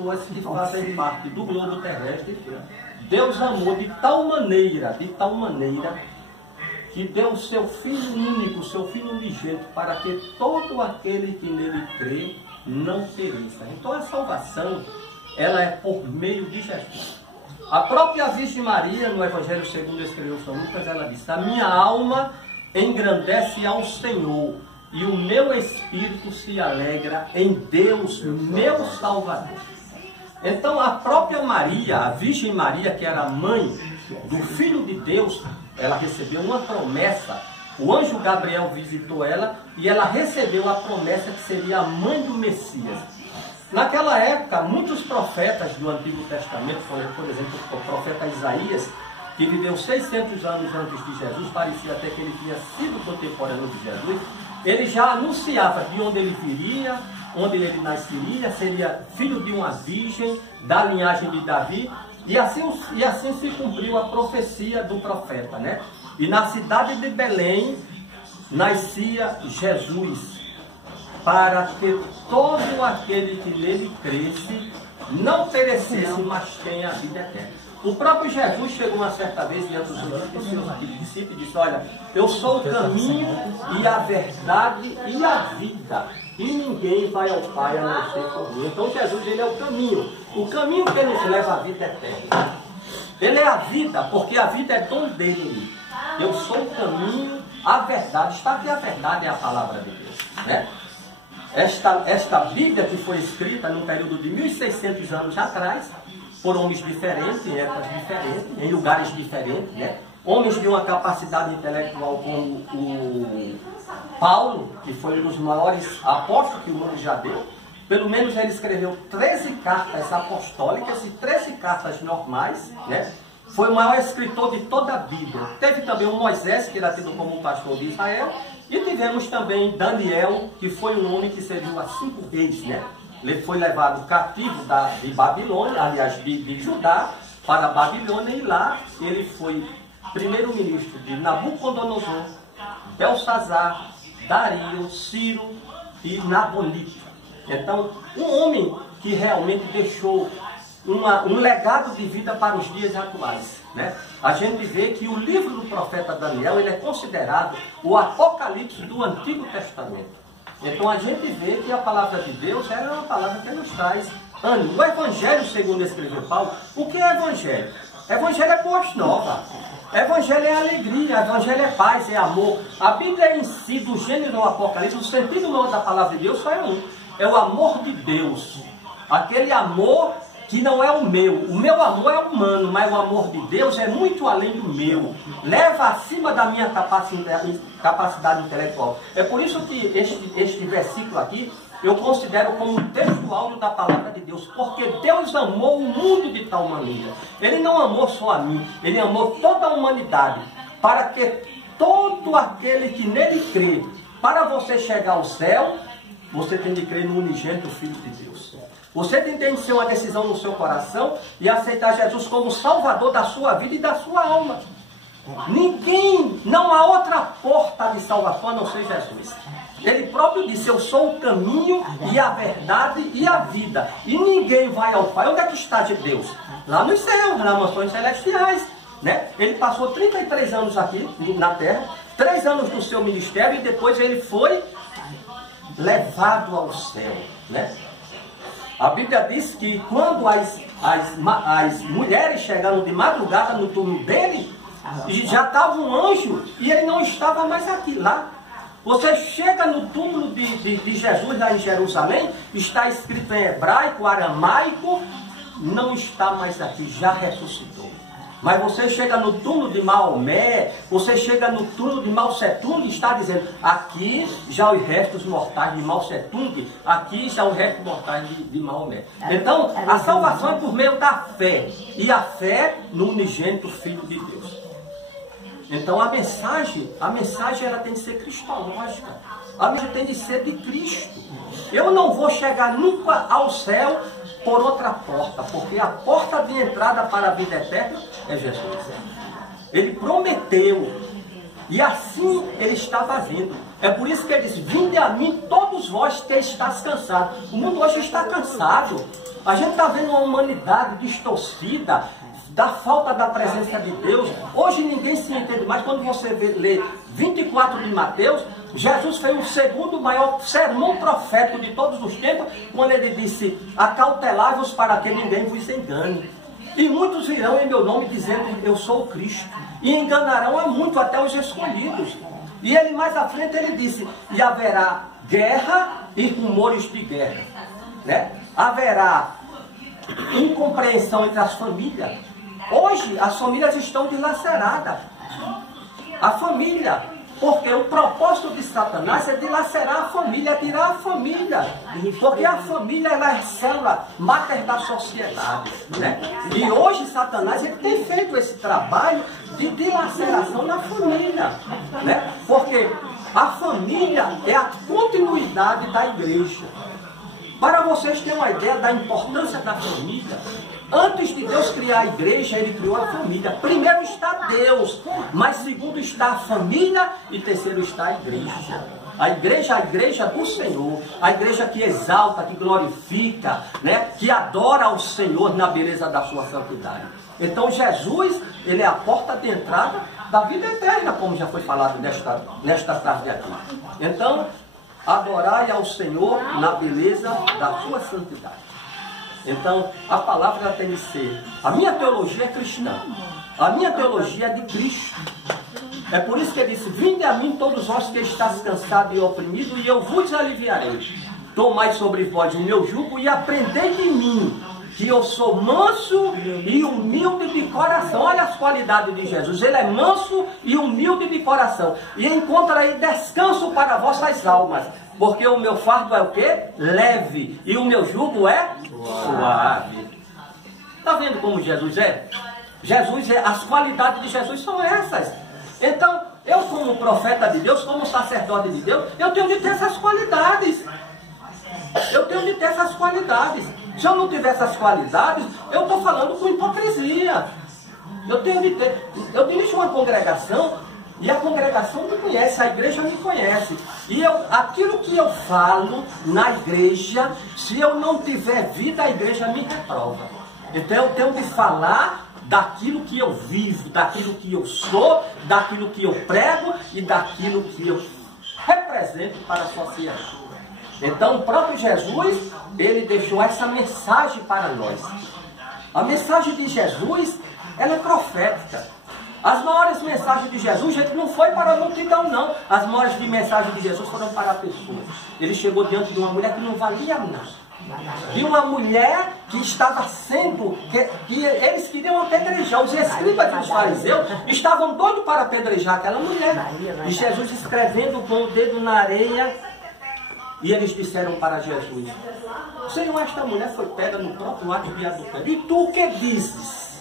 pessoas que fazem parte do globo terrestre, Deus amou de tal maneira, que deu o seu Filho único, o seu Filho unigênito, para que todo aquele que nele crê não pereça. Então a salvação, ela é por meio de Jesus. A própria Virgem Maria, no Evangelho segundo escreveu São Lucas, ela disse: a minha alma engrandece ao Senhor, e o meu espírito se alegra em Deus, meu Salvador. Então a própria Maria, a Virgem Maria, que era a mãe do Filho de Deus, ela recebeu uma promessa. O anjo Gabriel visitou ela e ela recebeu a promessa que seria a mãe do Messias. Naquela época, muitos profetas do Antigo Testamento, por exemplo, o profeta Isaías, que viveu 600 anos antes de Jesus, parecia até que ele tinha sido contemporâneo de Jesus, ele já anunciava de onde ele viria, onde ele nasceria, seria filho de uma virgem, da linhagem de Davi, e assim se cumpriu a profecia do profeta, né? E na cidade de Belém nascia Jesus, para que todo aquele que nele cresce não perecesse, mas tenha a vida eterna. O próprio Jesus chegou uma certa vez diante dos seus discípulos e disse: olha, eu sou o caminho e a verdade e a vida, e ninguém vai ao Pai a não ser por mim. Então Jesus, ele é o caminho que nos leva à vida eterna. Ele é a vida, porque a vida é dom dele. Eu sou o caminho, a verdade. Está aqui, a verdade é a palavra de Deus, né? Esta Bíblia que foi escrita num período de 1600 anos atrás, por homens diferentes, em épocas diferentes, em lugares diferentes, né? Homens de uma capacidade intelectual como o Paulo, que foi um dos maiores apóstolos que o mundo já deu. Pelo menos ele escreveu 13 cartas apostólicas e 13 cartas normais, né? Foi o maior escritor de toda a Bíblia. Teve também o Moisés, que era tido como pastor de Israel. E tivemos também Daniel, que foi um homem que serviu a 5 reis, né? Ele foi levado cativo de Babilônia, aliás, de Judá, para a Babilônia. E lá ele foi primeiro-ministro de Nabucodonosor, Belsazar, Dario, Ciro e Nabonide. Então, um homem que realmente deixou um legado de vida para os dias atuais, né? A gente vê que o livro do profeta Daniel, ele é considerado o Apocalipse do Antigo Testamento. Então a gente vê que a palavra de Deus é uma palavra que nos traz ânimo. O Evangelho, segundo escreveu Paulo, o que é Evangelho? Evangelho é boas novas. Evangelho é alegria, Evangelho é paz, é amor. A Bíblia em si, do gênero do Apocalipse, o sentido maior da palavra de Deus só é um. É o amor de Deus. Aquele amor que não é o meu amor é humano, mas o amor de Deus é muito além do meu, leva acima da minha capacidade intelectual. É por isso que este versículo aqui, eu considero como um texto áureo da palavra de Deus, porque Deus amou o mundo de tal maneira. Ele não amou só a mim, ele amou toda a humanidade, para que todo aquele que nele crê, para você chegar ao céu, você tem de crer no unigênito Filho de Deus. Você tem de ter uma decisão no seu coração e aceitar Jesus como Salvador da sua vida e da sua alma. Não há outra porta de salvação a não ser Jesus. Ele próprio disse: eu sou o caminho e a verdade e a vida. E ninguém vai ao Pai. Onde é que está de Deus? Lá nos céus, nas mansões celestiais, né? Ele passou 33 anos aqui na terra, 3 anos do seu ministério, e depois ele foi levado ao céu, né? A Bíblia diz que quando as mulheres chegaram de madrugada no turno dele, já estava um anjo e ele não estava mais aqui, lá. Você chega no túmulo de Jesus lá em Jerusalém, está escrito em hebraico, aramaico, não está mais aqui, já ressuscitou. Mas você chega no túmulo de Maomé, você chega no túmulo de Mao Tse-tung, está dizendo: aqui já os restos mortais de Mao Tse-tung, aqui já os restos mortais de Maomé. Então, a salvação é por meio da fé, e a fé no unigênito Filho de Deus. Então a mensagem ela tem de ser cristológica, a mensagem tem de ser de Cristo. Eu não vou chegar nunca ao céu por outra porta, porque a porta de entrada para a vida eterna é Jesus. Ele prometeu, e assim ele está fazendo. É por isso que ele diz: vinde a mim todos vós que estáis cansados. O mundo hoje está cansado. A gente está vendo uma humanidade distorcida, da falta da presença de Deus. Hoje ninguém se entende mais. Quando você lê 24 de Mateus, Jesus fez o segundo maior sermão profético de todos os tempos, quando ele disse: acautelai-vos para que ninguém vos engane. E muitos virão em meu nome dizendo: eu sou o Cristo. E enganarão a muito, até os escolhidos. E ele mais à frente ele disse: e haverá guerra e rumores de guerra, né? Haverá incompreensão entre as famílias. Hoje as famílias estão dilaceradas. A família, porque o propósito de Satanás é dilacerar a família, é tirar a família. Porque a família, ela é a célula máter da sociedade, né? E hoje Satanás, ele tem feito esse trabalho de dilaceração na família, né? Porque a família é a continuidade da igreja. Para vocês terem uma ideia da importância da família, antes de Deus criar a igreja, ele criou a família. Primeiro está Deus, mas segundo está a família e terceiro está a igreja. A igreja do Senhor, a igreja que exalta, que glorifica, né? Que adora ao Senhor na beleza da sua santidade. Então Jesus, ele é a porta de entrada da vida eterna, como já foi falado nesta tarde aqui. Então, adorai ao Senhor na beleza da sua santidade. Então, a palavra ela tem de ser... A minha teologia é cristã. A minha teologia é de Cristo. É por isso que ele disse: vinde a mim todos vós que estáis cansados e oprimidos, e eu vos aliviarei. Tomai sobre vós o meu jugo e aprendei de mim, que eu sou manso e humilde de coração. Olha as qualidades de Jesus. Ele é manso e humilde de coração. E encontra aí descanso para vossas almas. Porque o meu fardo é o quê? Leve. E o meu jugo é suave. Está vendo como Jesus é? As qualidades de Jesus são essas. Então, eu como profeta de Deus, como sacerdote de Deus, eu tenho de ter essas qualidades. Eu tenho de ter essas qualidades. Se eu não tiver essas qualidades, eu estou falando com hipocrisia. Eu tenho de ter. Eu dirijo uma congregação e a congregação me conhece, a igreja me conhece. E aquilo que eu falo na igreja, se eu não tiver vida, a igreja me reprova. Então eu tenho de falar daquilo que eu vivo, daquilo que eu sou, daquilo que eu prego e daquilo que eu represento para a sociedade. Então o próprio Jesus, ele deixou essa mensagem para nós. A mensagem de Jesus, ela é profética. As maiores mensagens de Jesus, gente, não foi para a multidão, não. As maiores mensagens de Jesus foram para a pessoa. Ele chegou diante de uma mulher que não valia nada. De uma mulher que estava sendo, que eles queriam apedrejar. Os escribas e os fariseus estavam doidos para apedrejar aquela mulher. E Jesus escrevendo com o dedo na areia. E eles disseram para Jesus: Senhor, esta mulher foi pega no próprio ato de adultério. E tu o que dizes?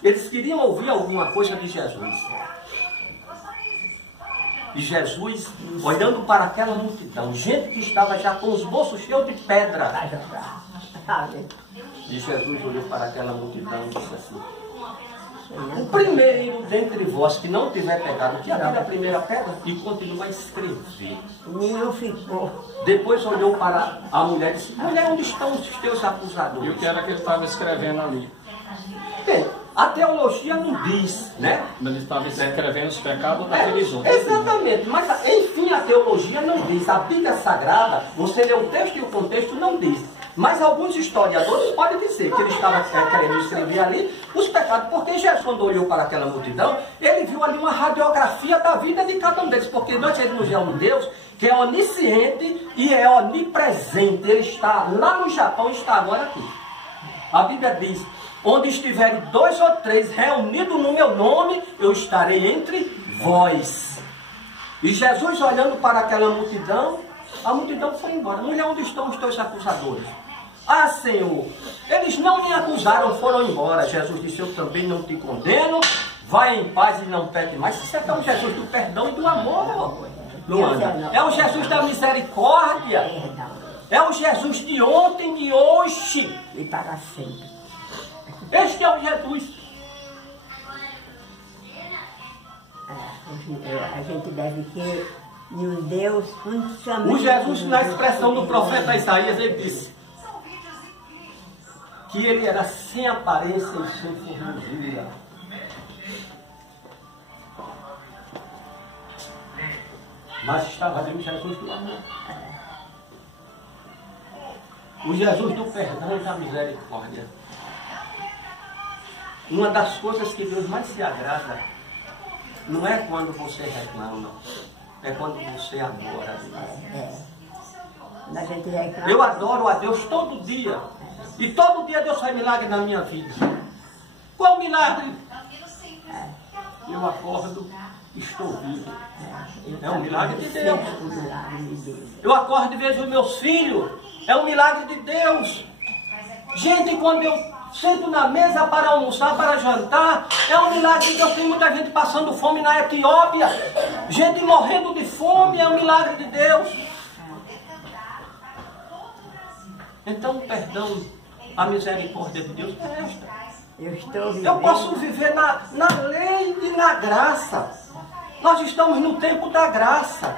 Eles queriam ouvir alguma coisa de Jesus. E Jesus, olhando para aquela multidão, gente que estava já com os bolsos cheios de pedra. E Jesus olhou para aquela multidão e disse assim: o primeiro dentre vós que não tiver pegado, que atire a primeira pedra, e continua a escrever. Não ficou. Depois olhou para a mulher e disse: mulher, onde estão os teus acusadores? E o que era que ele estava escrevendo ali? Bem, a teologia não diz, né? Ele estava escrevendo os pecados daqueles outros. Exatamente, mas enfim a teologia não diz. A Bíblia Sagrada, você lê o texto e o contexto, não diz. Mas alguns historiadores podem dizer que ele estava querendo escrever ali os pecados, porque Jesus, quando olhou para aquela multidão, ele viu ali uma radiografia da vida de cada um deles, porque nós temos um Deus que é onisciente e é onipresente. Ele está lá no Japão e está agora aqui. A Bíblia diz: onde estiverem 2 ou 3 reunidos no meu nome, eu estarei entre vós. E Jesus, olhando para aquela multidão, a multidão foi embora. Mulher, onde estão os teus acusadores? Ah, Senhor, eles não me acusaram, foram embora. Jesus disse: eu também não te condeno, vai em paz e não peque mais. Isso é o Jesus do perdão e do amor, Luana. É o Jesus da misericórdia. É o Jesus de ontem, de hoje E para sempre. Este é o Jesus. A gente deve ter um Deus muito chamado. O Jesus, na expressão do profeta Isaías, ele disse: que ele era sem aparência e sem formosura. Mas estava ali o Jesus do amor. O Jesus do perdão e da misericórdia. Uma das coisas que Deus mais se agrada não é quando você reclama, é quando você adora a Deus. A gente reclama. Eu adoro a Deus todo dia. E todo dia Deus faz milagre na minha vida. Qual milagre? Eu acordo, estou vivo. É um milagre de Deus. Eu acordo e vejo meus filhos. É um milagre de Deus. Gente, quando eu sento na mesa para almoçar, para jantar, é um milagre de Deus. Tem muita gente passando fome na Etiópia. Gente morrendo de fome, é um milagre de Deus. Então o perdão, a misericórdia de Deus é esta. Eu posso viver na lei e na graça. Nós estamos no tempo da graça.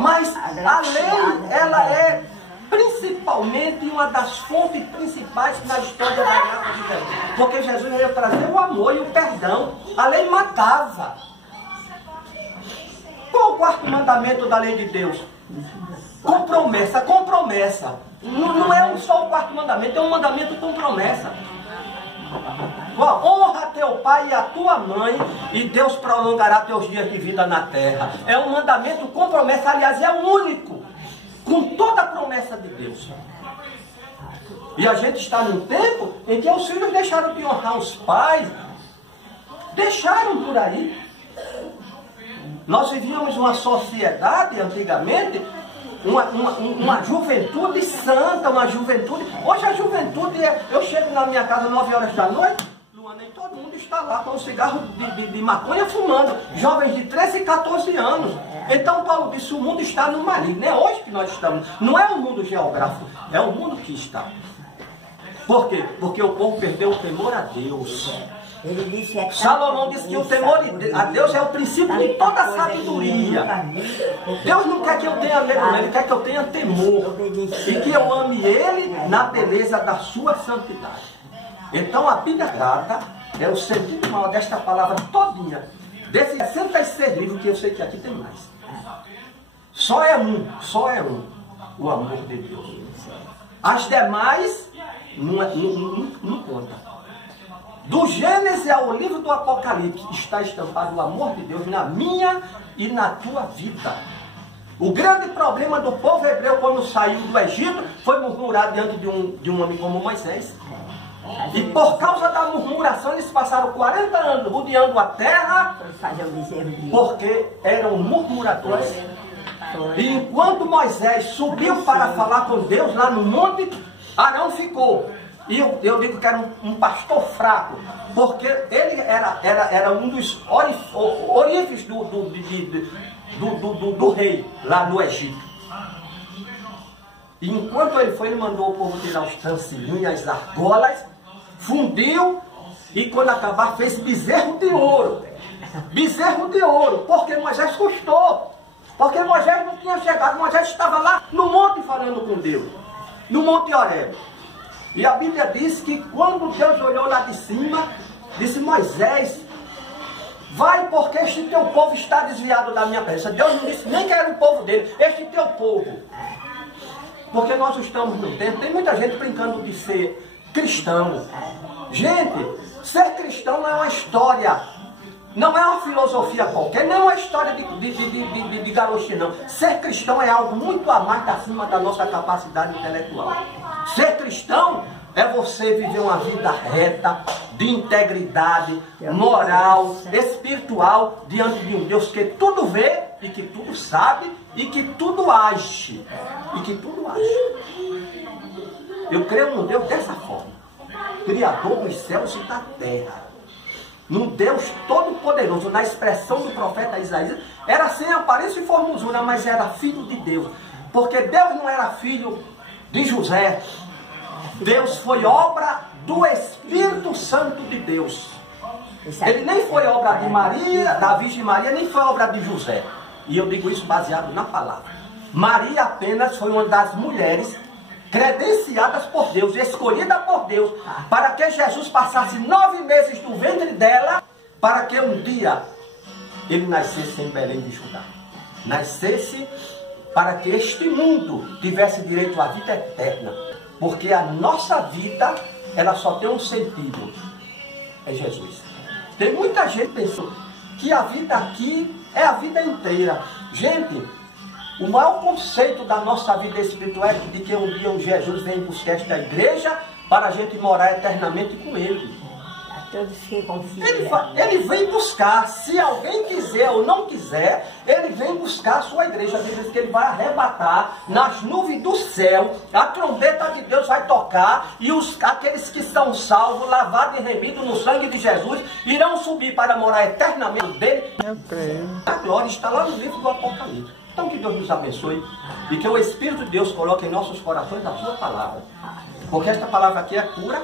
Mas a lei, ela é principalmente uma das fontes principais na história da graça de Deus. Porque Jesus veio trazer o amor e o perdão. A lei matava. Qual o quarto mandamento da lei de Deus? Com promessa, com promessa. Não é só o quarto mandamento, é um mandamento com promessa. Honra teu pai e a tua mãe, e Deus prolongará teus dias de vida na terra. É um mandamento com promessa, aliás, é o único, com toda a promessa de Deus. E a gente está num tempo em que os filhos deixaram de honrar os pais, deixaram por aí. Nós vivíamos uma sociedade antigamente, uma juventude santa, uma juventude. Hoje a juventude é. Eu chego na minha casa 9 horas da noite, Luana, e todo mundo está lá com um cigarro de maconha fumando. Jovens de 13 e 14 anos. Então Paulo disse: o mundo está no maligno. É hoje que nós estamos. Não é o mundo geográfico, é o mundo que está. Por quê? Porque o povo perdeu o temor a Deus. Ele disse, Salomão disse que o temor a Deus é o princípio de toda a sabedoria. Deus não quer que eu tenha medo, Ele quer que eu tenha temor. E que eu ame Ele na beleza da sua santidade. Então a Bíblia Sagrada é o sentido maior desta palavra todinha. Desses 66 livros, que eu sei que aqui tem mais. Só é um, o amor de Deus. As demais não conta. Do Gênesis ao livro do Apocalipse está estampado o amor de Deus na minha e na tua vida. O grande problema do povo hebreu quando saiu do Egito foi murmurar diante de um homem como Moisés. E por causa da murmuração eles passaram 40 anos rodeando a terra porque eram murmuradores. E enquanto Moisés subiu para falar com Deus lá no monte, Arão ficou. E eu digo que era um pastor fraco, porque ele era um dos orífices do rei lá no Egito. E enquanto ele foi, ele mandou o povo tirar os trancinhos e as argolas, fundiu, e quando acabar fez bezerro de ouro. Bezerro de ouro, porque Moisés custou. Porque Moisés não tinha chegado, Moisés estava lá no monte falando com Deus, no monte Horebe. E a Bíblia diz que quando Deus olhou lá de cima, disse: Moisés, vai, porque este teu povo está desviado da minha presença. Deus não disse nem que era o povo dele, este teu povo. Porque nós estamos no tempo, tem muita gente brincando de ser cristão. Gente, ser cristão não é uma história, não é uma filosofia qualquer, não é uma história de garotinho, não. Ser cristão é algo muito a mais acima da nossa capacidade intelectual. Ser cristão é você viver uma vida reta, de integridade, moral, espiritual, diante de um Deus que tudo vê e que tudo sabe e que tudo age. Eu creio num Deus dessa forma, Criador dos céus e da terra. Num Deus todo-poderoso. Na expressão do profeta Isaías, era sem aparência e formosura, mas era filho de Deus. Porque Deus não era filho de José. Deus foi obra do Espírito Santo de Deus. Ele nem foi obra de Maria, da Virgem Maria, nem foi obra de José. E eu digo isso baseado na palavra. Maria apenas foi uma das mulheres credenciadas por Deus, escolhidas por Deus, para que Jesus passasse 9 meses no ventre dela, para que um dia ele nascesse em Belém de Judá. Nascesse para que este mundo tivesse direito à vida eterna. Porque a nossa vida, ela só tem um sentido, é Jesus. Tem muita gente pensando que a vida aqui é a vida inteira. Gente, o maior conceito da nossa vida espiritual é de que um dia o Jesus vem buscar esta igreja para a gente morar eternamente com Ele. Todos ficam Ele vem buscar, se alguém quiser ou não quiser, ele vem buscar a sua igreja. A Bíblia diz que ele vai arrebatar nas nuvens do céu, a trombeta de Deus vai tocar, e aqueles que são salvos, lavados e remidos no sangue de Jesus, irão subir para morar eternamente dele. A glória está lá no livro do Apocalipse. Então que Deus nos abençoe e que o Espírito de Deus coloque em nossos corações a sua palavra. Porque esta palavra aqui é pura,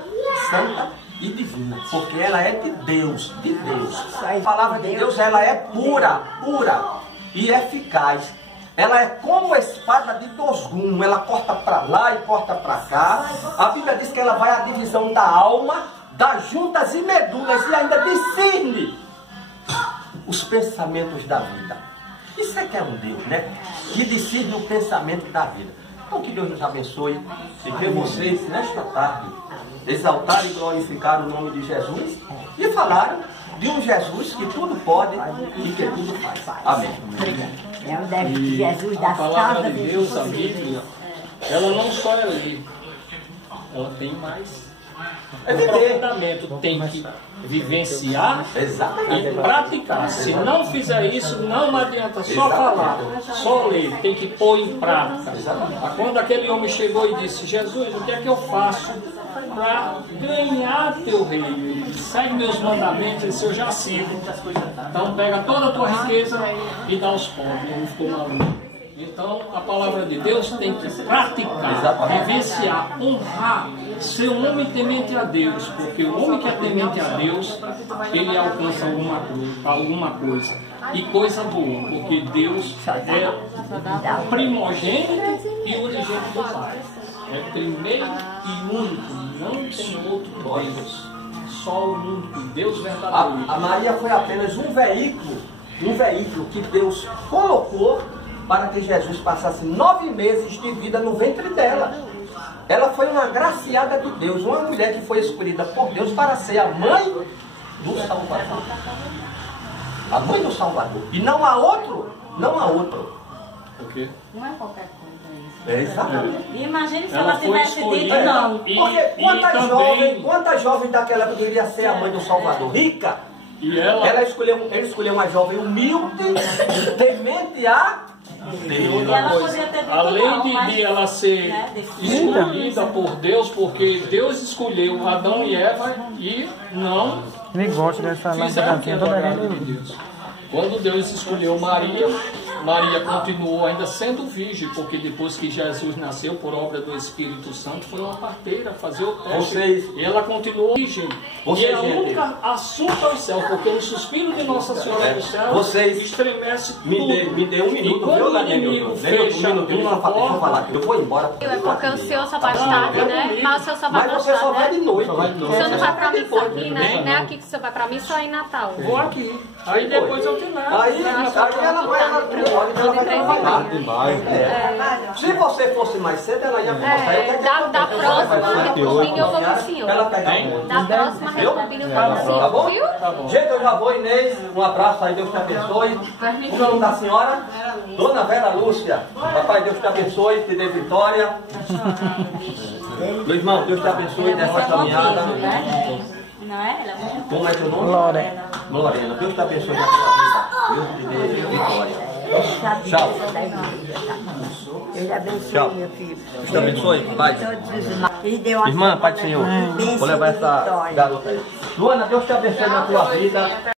santa e divina, porque ela é de Deus, de Deus. A palavra de Deus, ela é pura, pura e eficaz. Ela é como a espada de 2 gumes, ela corta para lá e corta para cá. A Bíblia diz que ela vai à divisão da alma, das juntas e medulas, e ainda discerne os pensamentos da vida. Isso é que é um Deus, né? Que discerne o pensamento da vida. Então que Deus nos abençoe e que vocês, nesta tarde, exaltar e glorificar o nome de Jesus e falar de um Jesus que tudo pode e que tudo faz. Amém. É o Jesus das A palavra casas de Deus, a Bíblia, ela não só é ler, ela tem mais aprofundamento, tem que vivenciar e praticar. Se não fizer isso, não adianta só falar, só ler, tem que pôr em prática. Quando aquele homem chegou e disse: Jesus, o que é que eu faço para ganhar teu reino? Ele disse: segue meus mandamentos. Ele disse: eu já sigo. Então pega toda a tua riqueza e dá aos pobres. Ele ficou maluco. Então a palavra de Deus tem que praticar, vivenciar, honrar, ser um homem temente a Deus, porque o homem que é temente a Deus, ele alcança alguma coisa, e coisa boa, porque Deus é primogênito e unigênito do Pai, é primeiro e único, não tem outro Deus, só o único Deus verdadeiro. A Maria foi apenas um veículo que Deus colocou para que Jesus passasse 9 meses de vida no ventre dela. Ela foi uma agraciada de Deus, uma mulher que foi escolhida por Deus para ser a mãe do Salvador. A mãe do Salvador. E não há outro, não há outro. Por quê? Não é qualquer coisa isso. É, exatamente. E imagine se Ela ela tivesse foi dito escolhida. não. Porque quantas jovens daquela época queria ser a mãe do Salvador? Rica. E ele escolheu uma jovem humilde, temente a Deus. E ela podia ter dito além não, mas, de ela ser escolhida por Deus, porque Deus escolheu Adão e Eva e não Ele gosta dessa fizeram aquilo do agrado de Deus. Quando Deus escolheu Maria, Maria continuou ainda sendo virgem, porque depois que Jesus nasceu por obra do Espírito Santo, foi uma parteira fazer o teste. E ela continuou virgem. E ela nunca assunta ao céu, porque o suspiro de Nossa Senhora do Céu estremece tudo. Me dê um minuto, e viu, quando o inimigo fecha uma deixa eu falar. Eu vou embora. É porque o senhor só vai tarde, né? Mas o senhor só vai Mas você só vai tarde, de né? noite. O senhor não vai pra missa aqui, né? Não é aqui que o senhor vai pra missa, só em Natal. Vou aqui. Aí depois eu te levo. Aí ela vai trabalhar demais. Se você fosse mais cedo, ela ia conversar. Da próxima recombina eu vou com o senhor. Da próxima recombina eu vou com o senhor. Tá bom? Viu? Gente, eu já vou, Inês. Um abraço aí, Deus te abençoe. O nome da senhora? Dona Vera Lúcia. Papai, Deus te abençoe, te dê vitória. Meu irmão, Deus te abençoe nessa caminhada. Não é? Ela é muito Como é teu nome? Lorena. Deus te abençoe na sua vida. Deus te dê vitória. Tchau. Deus abençoe, Tchau. meu filho. Deus te abençoe. Pai. Ele deu uma Irmã, Pai do Senhor. bênção Vou levar de essa vitória. garota aí. Luana, Deus te abençoe na tua vida.